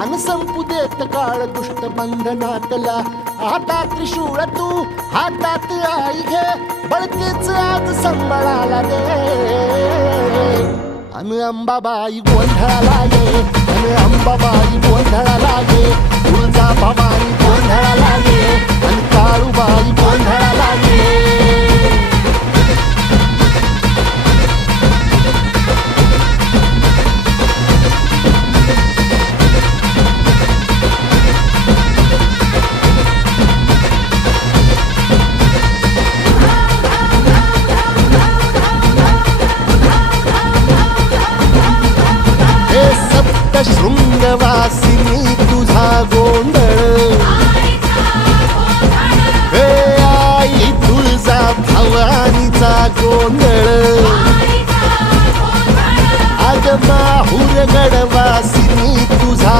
अन संपू देत काळ दुष्ट बंधनातला हातात त्रिशूळ तू हातात आई घे बळकेच आज संबळाला दे अन अंबाबाई गोंधळाला ये अन अंबाबाई गोंधळाला ये तुळजा भवानी गोंधळाला ये अन काळूबाई गोंधळाला ये शृंगवासिनी तुझा गोंधळ हे आई तुळजा भवानीचा गोंधळ अग माहुर गडवासिनी